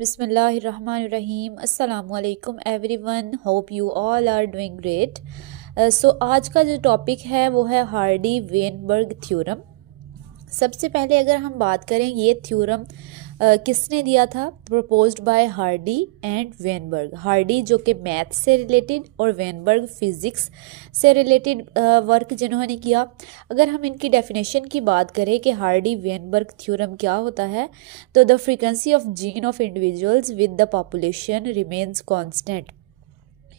बिस्मिल्लाहिर्रहमानिर्रहीम अस्सलामुअलैकुम everyone, hope you all are doing great. So आज का जो टॉपिक है वो है हार्डी वेनबर्ग थ्योरम। सबसे पहले अगर हम बात करें ये थ्योरम किसने दिया था, proposed by Hardy and Weinberg. Hardy जो कि मैथ से रिलेटेड और वेनबर्ग फिज़िक्स से रिलेटेड वर्क जिन्होंने किया। अगर हम इनकी डेफिनेशन की बात करें कि हार्डी वेनबर्ग थ्योरम क्या होता है, तो the frequency of gene of individuals with the population remains constant,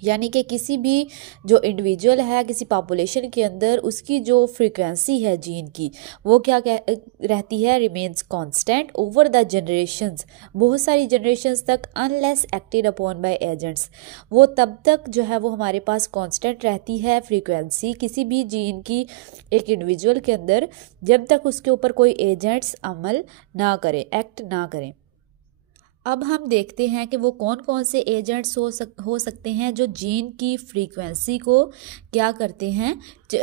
यानी कि किसी भी जो इंडिविजुअल है किसी पॉपुलेशन के अंदर उसकी जो फ्रीक्वेंसी है जीन की वो क्या रहती है, remains constant over the generations, बहुत सारी जनरेशंस तक, unless acted upon bye agents. वो तब तक जो है वो हमारे पास कांस्टेंट रहती है फ्रीक्वेंसी किसी भी जीन की एक इंडिविजुअल के अंदर, जब तक उसके ऊपर कोई एजेंट्स अमल ना करें, एक्ट ना करें। अब हम देखते हैं कि वो कौन कौन से एजेंट्स हो सकते हैं जो जीन की फ्रीक्वेंसी को क्या करते हैं,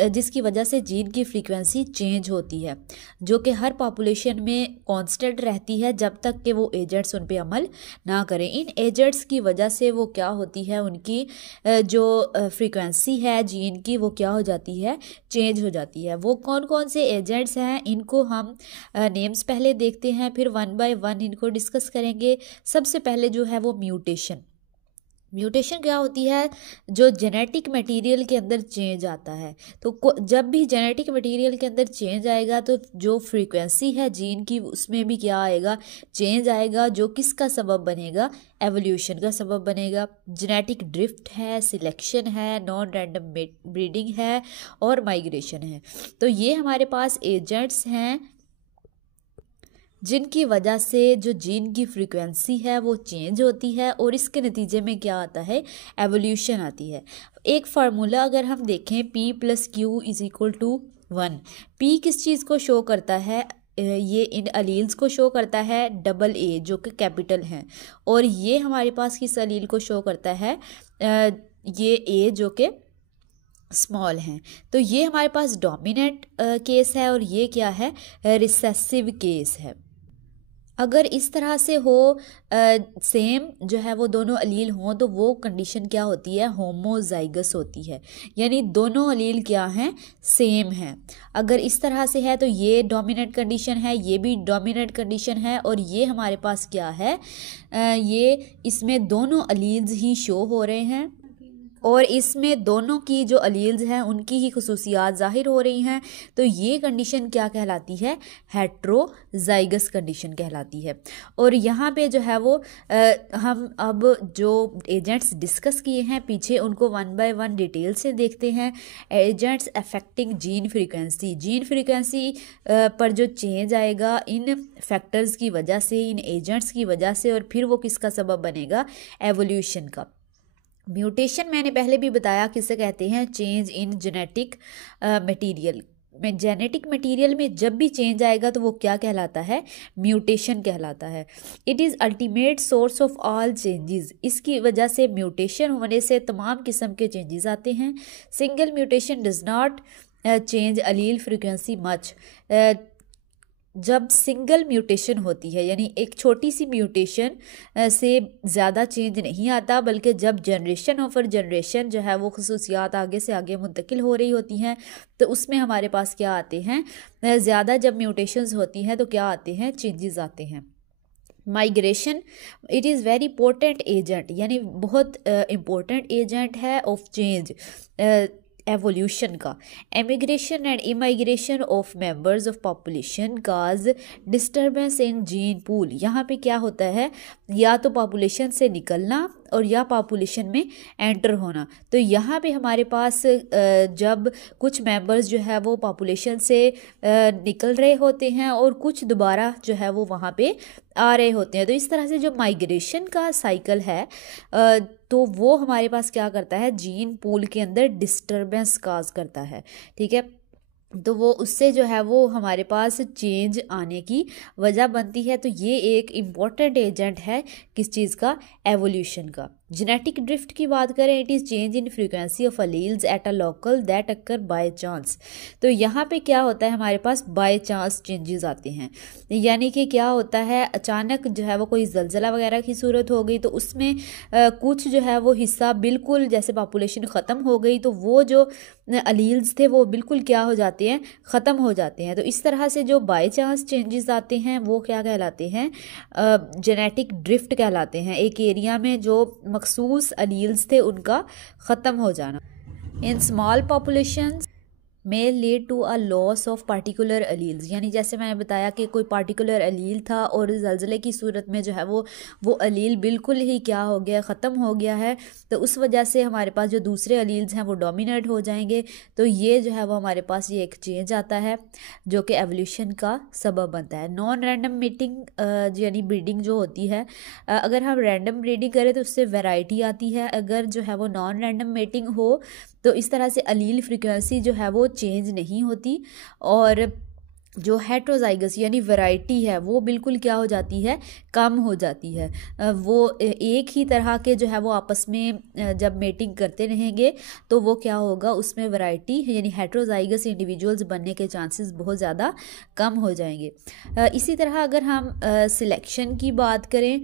जिसकी वजह से जीन की फ्रीक्वेंसी चेंज होती है, जो कि हर पॉपुलेशन में कांस्टेंट रहती है जब तक कि वो एजेंट्स उन पे अमल ना करें। इन एजेंट्स की वजह से वो क्या होती है, उनकी जो फ्रीक्वेंसी है जीन की वो क्या हो जाती है, चेंज हो जाती है। वो कौन कौन से एजेंट्स हैं इनको हम नेम्स पहले देखते हैं, फिर वन बाय वन इनको डिस्कस करेंगे। सबसे पहले जो है वो म्यूटेशन। म्यूटेशन क्या होती है, जो जेनेटिक मटेरियल के अंदर चेंज आता है। तो जब भी जेनेटिक मटेरियल के अंदर चेंज आएगा तो जो फ्रीक्वेंसी है जीन की उसमें भी क्या आएगा, चेंज आएगा, जो किसका सबब बनेगा, एवोल्यूशन का सबब बनेगा। जेनेटिक ड्रिफ्ट है, सिलेक्शन है, नॉन रैंडम ब्रीडिंग है और माइग्रेशन है। तो ये हमारे पास एजेंट्स हैं जिनकी वजह से जो जीन की फ्रीक्वेंसी है वो चेंज होती है और इसके नतीजे में क्या आता है, एवोल्यूशन आती है। एक फार्मूला अगर हम देखें, P + Q = 1। P किस चीज़ को शो करता है, ये इन अलील्स को शो करता है, AA जो कि कैपिटल हैं, और ये हमारे पास किस अलील को शो करता है, ये A जो कि स्मॉल हैं। तो ये हमारे पास डोमिनेंट केस है और ये क्या है, रिसेसिव केस है। अगर इस तरह से हो, सेम जो है वो दोनों अलील हों, तो वो कंडीशन क्या होती है, होमोजाइगस होती है, यानी दोनों अलील क्या हैं, सेम हैं। अगर इस तरह से है तो ये डोमिनेंट कंडीशन है, ये भी डोमिनेंट कंडीशन है, और ये हमारे पास क्या है, ये इसमें दोनों अलील्स ही शो हो रहे हैं और इसमें दोनों की जो अलील्स हैं उनकी ही खुसूसियात ज़ाहिर हो रही हैं। तो ये कंडीशन क्या कहलाती है, हेट्रोजाइगस कंडीशन कहलाती है। और यहाँ पे जो है वो हम अब जो एजेंट्स डिस्कस किए हैं पीछे उनको वन बाय वन डिटेल से देखते हैं। Agents affecting gene frequency, gene frequency पर जो चेंज आएगा इन फैक्टर्स की वजह से, इन एजेंट्स की वजह से, और फिर वो किसका सबब बनेगा, एवोल्यूशन का। म्यूटेशन मैंने पहले भी बताया किसे कहते हैं, चेंज इन जेनेटिक मटेरियल में। जेनेटिक मटेरियल में जब भी चेंज आएगा तो वो क्या कहलाता है, म्यूटेशन कहलाता है। It is ultimate source of all changes, इसकी वजह से म्यूटेशन होने से तमाम किस्म के चेंजेस आते हैं। Single mutation does not change allele frequency much. जब सिंगल म्यूटेशन होती है, यानी एक छोटी सी म्यूटेशन से ज़्यादा चेंज नहीं आता, बल्कि जब जनरेशन ओवर जनरेशन जो है वो खसूसियात आगे से आगे मुंतकिल हो रही होती हैं तो उसमें हमारे पास क्या आते हैं, ज़्यादा जब म्यूटेशंस होती हैं तो क्या आते हैं, चेंजेस आते हैं। Migration, it is very important agent, यानी बहुत इम्पोर्टेंट एजेंट है ऑफ चेंज, एवोल्यूशन का। Emigration and immigration of members of population cause disturbance in gene pool. यहाँ पे क्या होता है, या तो पॉपुलेशन से निकलना और या पॉपुलेशन में एंटर होना। तो यहाँ पे हमारे पास जब कुछ मेंबर्स जो है वो पॉपुलेशन से निकल रहे होते हैं और कुछ दोबारा जो है वो वहाँ पे आ रहे होते हैं, तो इस तरह से जो माइग्रेशन का साइकिल है तो वो हमारे पास क्या करता है, जीन पूल के अंदर डिस्टर्बेंस काज करता है। ठीक है, तो वो उससे जो है वो हमारे पास चेंज आने की वजह बनती है। तो ये एक इम्पॉर्टेंट एजेंट है किस चीज़ का, एवोल्यूशन का। जेनेटिक ड्रिफ्ट की बात करें, it is change in frequency of alleles at a local that occur by chance. तो यहाँ पे क्या होता है, हमारे पास बाय चांस चेंजेस आते हैं, यानी कि क्या होता है, अचानक जो है वो कोई जलजला वगैरह की सूरत हो गई तो उसमें कुछ जो है वो हिस्सा बिल्कुल, जैसे पॉपुलेशन ख़त्म हो गई तो वो जो अलील्स थे वो बिल्कुल क्या हो जाते हैं, ख़त्म हो जाते हैं। तो इस तरह से जो बाय चांस चेंजेस आते हैं वो क्या कहलाते हैं, जेनेटिक ड्रिफ्ट कहलाते हैं। एक एरिया में जो मखसूस अलील्स थे उनका ख़त्म हो जाना। In small populations may lead to a loss of particular alleles, यानी जैसे मैंने बताया कि कोई पार्टिकुलर अलील था और ज़लज़ले की सूरत में जो है वो अलील बिल्कुल ही क्या हो गया, ख़त्म हो गया है, तो उस वजह से हमारे पास जो दूसरे अलील्स हैं वो डोमिनेट हो जाएंगे। तो ये जो है वो हमारे पास ये एक चेंज आता है जो कि एवोल्यूशन का सबब बनता है। नॉन रैंडम मीटिंग यानी ब्रीडिंग जो होती है, अगर हम रैंडम ब्रीडिंग करें तो उससे वैरायटी आती है, अगर जो है वो नॉन रैंडम मीटिंग हो तो इस तरह से अलील फ्रीक्वेंसी जो है वो चेंज नहीं होती, और जो हेट्रोजाइगस यानी वैरायटी है वो बिल्कुल क्या हो जाती है, कम हो जाती है। वो एक ही तरह के जो है वो आपस में जब मेटिंग करते रहेंगे तो वो क्या होगा, उसमें वैरायटी यानी हेट्रोजाइगस इंडिविजुअल्स बनने के चांसेस बहुत ज़्यादा कम हो जाएंगे। इसी तरह अगर हम सिलेक्शन की बात करें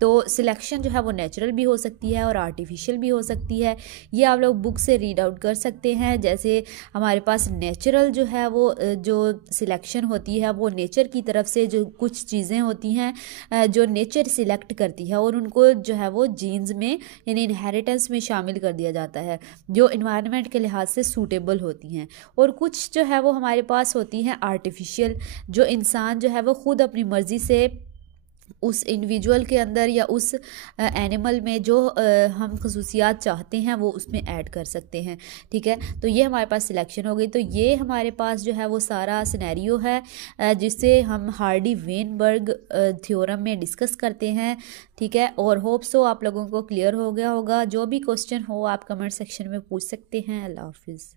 तो सिलेक्शन जो है वो नेचुरल भी हो सकती है और आर्टिफिशियल भी हो सकती है। ये आप लोग बुक से रीड आउट कर सकते हैं। जैसे हमारे पास नेचुरल जो है वो जो सिलेक्शन होती है वो नेचर की तरफ से जो कुछ चीज़ें होती हैं जो नेचर सिलेक्ट करती है और उनको जो है वो जीन्स में यानी इनहेरिटेंस में शामिल कर दिया जाता है जो इन्वायरमेंट के लिहाज से सूटेबल होती हैं। और कुछ जो है वो हमारे पास होती हैं आर्टिफिशियल, जो इंसान जो है वो ख़ुद अपनी मर्ज़ी से उस इंडिविजुअल के अंदर या उस एनिमल में जो हम खसूसियात चाहते हैं वो उसमें ऐड कर सकते हैं। ठीक है, तो ये हमारे पास सिलेक्शन हो गई। तो ये हमारे पास जो है वो सारा सिनेरियो है जिसे हम हार्डी वेनबर्ग थ्योरम में डिस्कस करते हैं। ठीक है, और होप सो आप लोगों को क्लियर हो गया होगा। जो भी क्वेश्चन हो आप कमेंट सेक्शन में पूछ सकते हैं। अल्लाह हाफिज़।